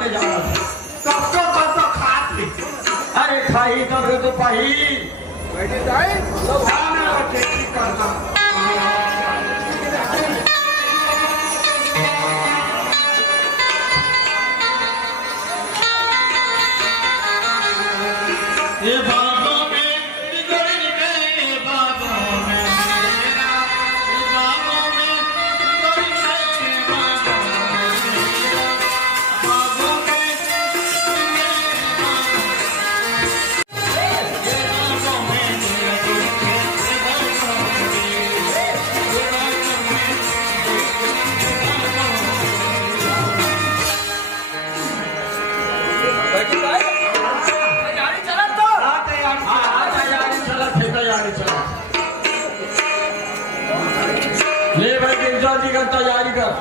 में जाना था। तो खात ली। अरे खाई तब तो पाई बैठे जाए तो भावना और खेती करना। ये बाबों में बिगड़ गए बाबों में मेरा ये बाबों में बिगड़ गए बाबों में ले भाई जल्दी कर तैयारी कर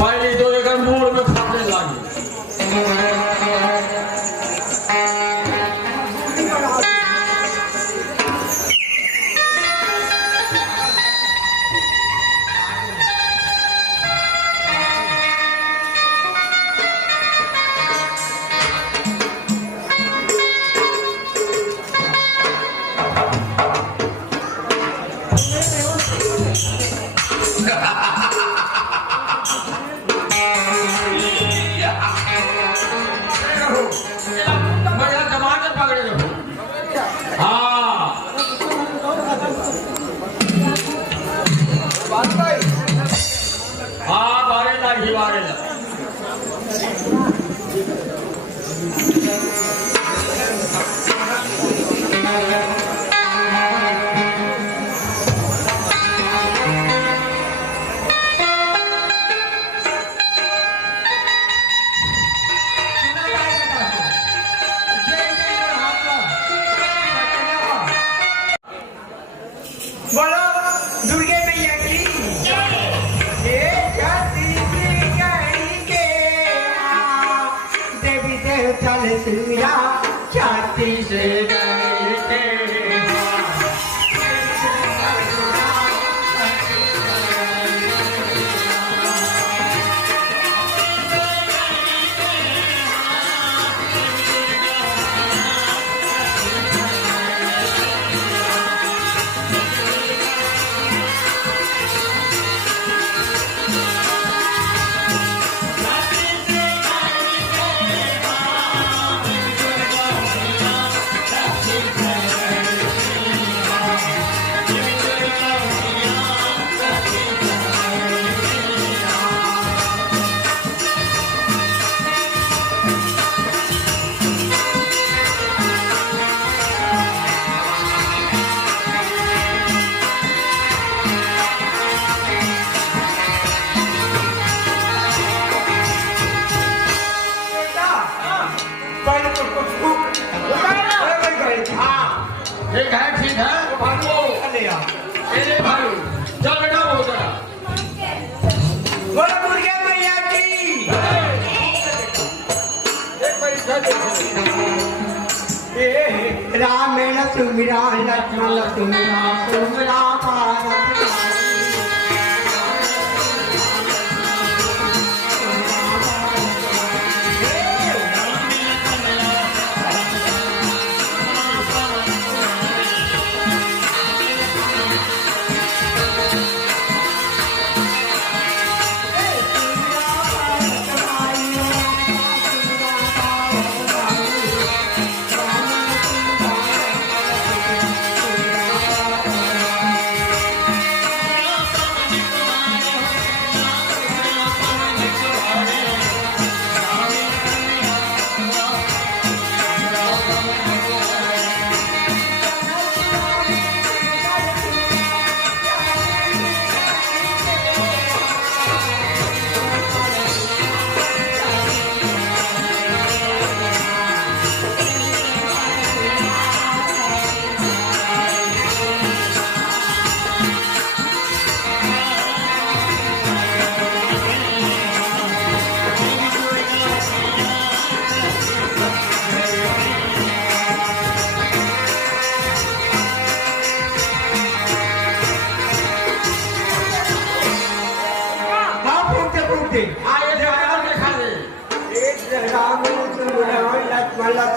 पहले दो एक मूड में खाने लगी छाती से गए थे ठीक है मेरे भाई चल बेटा बोल जरा बोलो दुर्गा मैया की रामेण सुमिरा लक्ष्मण सुमिरा सुमिरा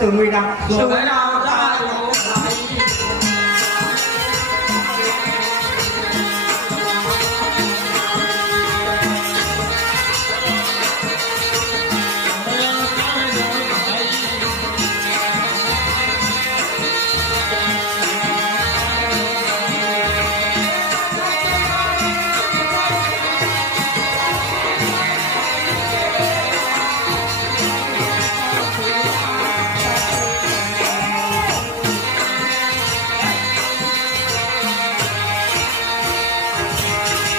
सुमिरा सुमिरा तारो भाई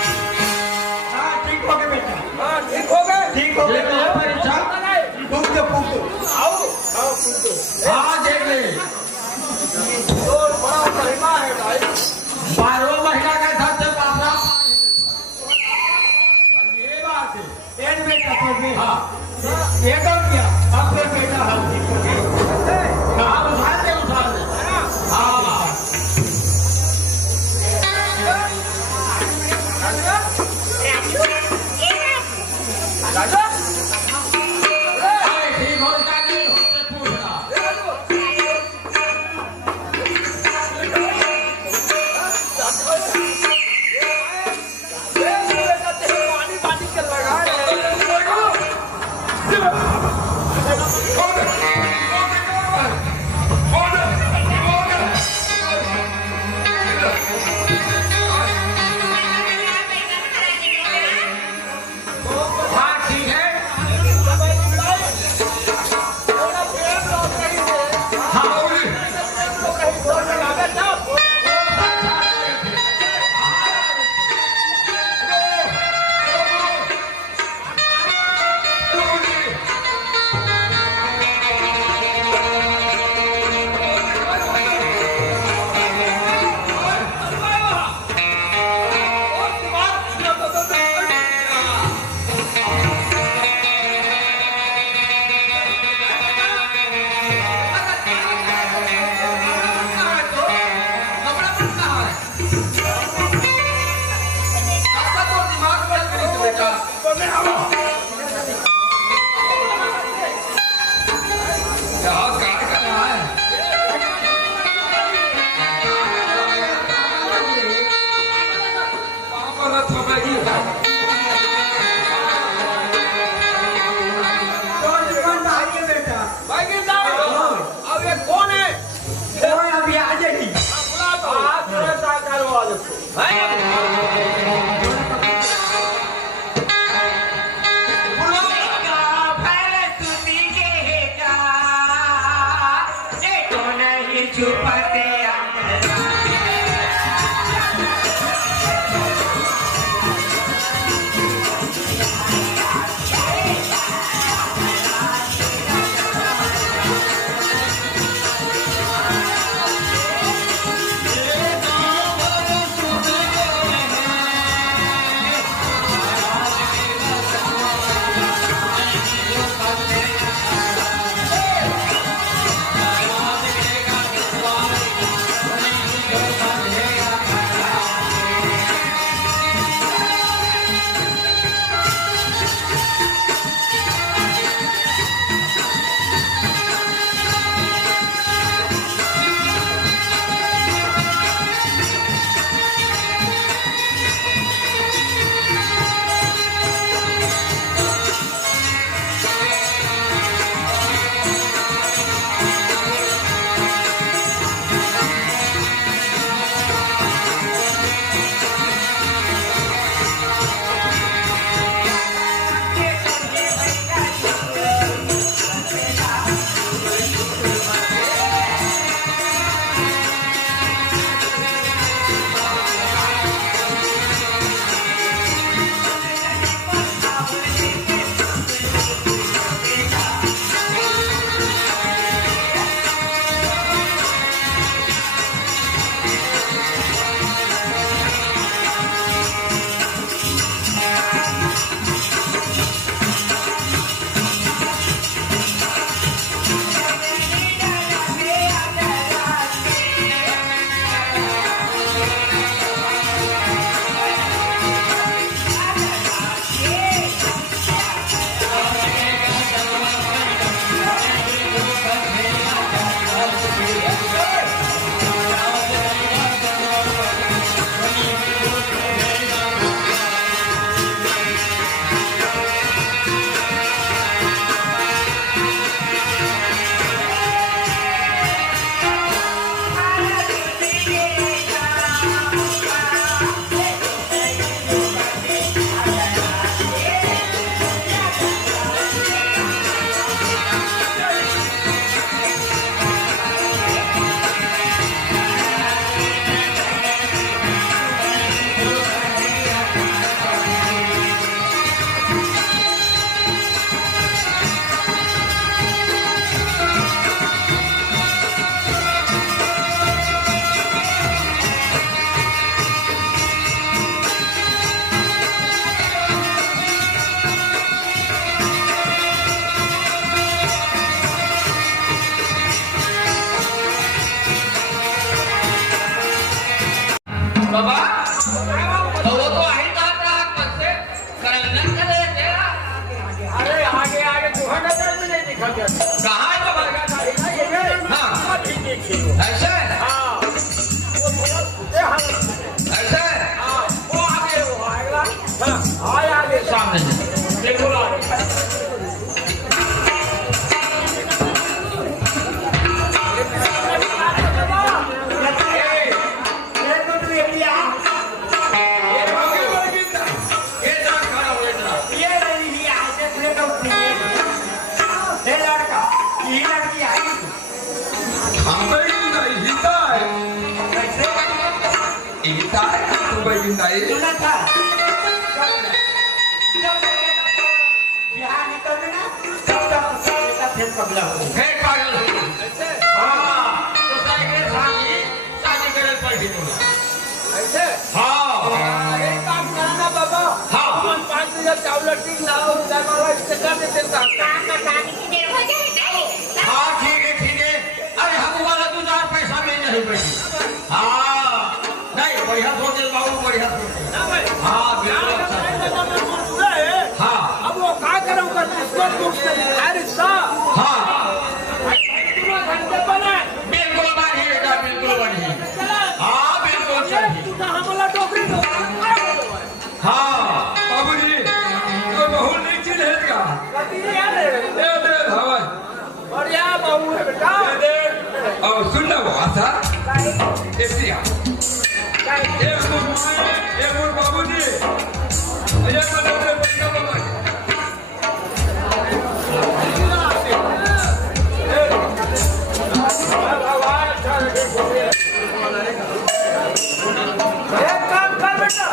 हाँ ठीक हो गए बेटा हाँ ठीक हो गए ठीक हो देख ले गए परीक्षा फूक दो आओ आओ फूल दो हाँ देख ले तो बड़ा महिमा है भाई 12वां महीना का हिसाब से पापड़ा ये बात है एक बेटा तो भी हाँ ये कर दिया अब फिर बेटा हम ठीक हो गए हाँ उठाए दे हाँ राजा अरे ठीक हो जाएगी हमसे पूछना पानी पानी कर लगा हाँ ठीक है हाँ बोलिए तो जीवन भाई के बेटा भाई गिर जाओ अब ये कौन है कोई अभी आ जाएगी बुला तो हाथ जोड़े साकार वाले छुपते हाँ इता तू बघिन ताई तुला का यहाँ निकलते ना तब फिर पगला हो हे पागल हो हाँ तो साइकिल शादी शादी करे पैसे दूंगा ऐसे हाँ एक काम करना बाबा हाँ। आपण 5000 चावलं टिक लाव उद्या मला इतका देते का हाँ ठीक है अरे हम वाला 2000 पैसा में नहीं पैसे हाँ नहीं बढ़िया सोचे बाबू बढ़िया सोचे हाँ बिल्कुल अच्छा हाँ अब वो काय करू का किस्मत मुक्त अरे सा हाँ तुला घंटे पण आहे बिल्कुल बढ़िया बेटा बिल्कुल बढ़िया हाँ बिल्कुल सही तुझा हमला डोकरी हाँ बाबूजी तो बहुत नीचे है का कती यार दे दे धावा बढ़िया बाबू है बेटा दे दे और सुन ना वासा एसिया एक मुर बाबूजी ये मतलब से पैसा बाबा एक काम कर बेटा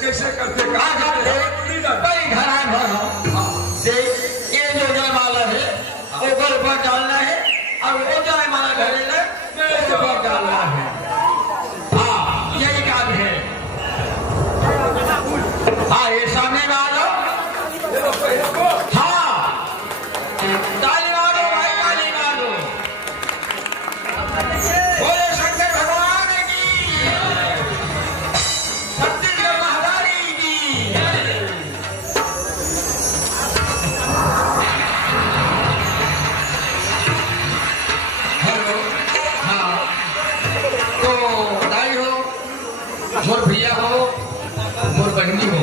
कैसे करते ये जो जयमाला है ऊपर डालना है और वो जयमाला करेगा ऊपर डालना है हाँ यही काम है हाँ ये सामने में आ जाओ हाँ ताली मारो भाई ताली मारो बोले शंकर भगवान की छत्तीसगढ़ महारानी की हेलो हाँ तो दाई हो मोर भैया हो मोर बहनी हो